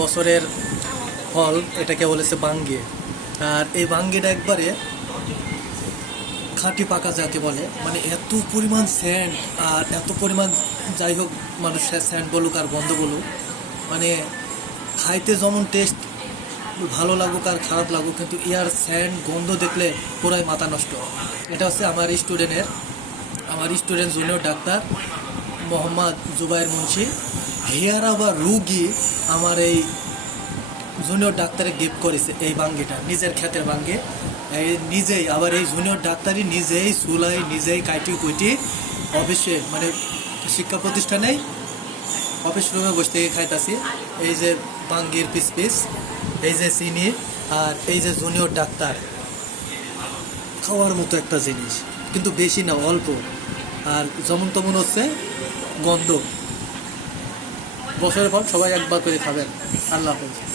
বছরের ফল, এটাকে বলেছে বাঙ্গি। আর এই বাঙ্গিটা একবারে খাঁটি পাকা যাকে বলে, মানে এত পরিমাণ স্যান্ড আর এত পরিমাণ, যাই হোক মানুষের স্যান্ড বলুক আর গন্ধ বলুক, মানে খাইতে যেমন টেস্ট, ভালো লাগুক আর খারাপ লাগুক, কিন্তু ইয়ার স্যান্ড গন্ধ দেখলে পুরাই মাথা নষ্ট। এটা হচ্ছে আমার student junior doctor Mohammad Zubair Munshi. Here আবার রুগী আমার এই জুনিয়র ডাক্তারে গিফট করেছে এই বাঙ্গিটা, নিজের ক্ষেতের বাঙ্গি। এই নিজেই আবার এই জুনিয়র ডাক্তারই নিজেই চুলাই, নিজেই কাইটি কুইটি অফিসে, মানে শিক্ষা প্রতিষ্ঠানেই অফিস রুমে বসে থেকে খাইতাছি। এই যে বাঙ্গির পিস পিস, এই যে চিনি, আর এই যে জুনিয়র ডাক্তার, খাওয়ার মতো একটা জিনিস, কিন্তু বেশি না, অল্প। আর যেমন তেমন হচ্ছে গন্ধ। বছরের পর সবাই একবার করে খাবেন। আল্লাহ হাফেজ।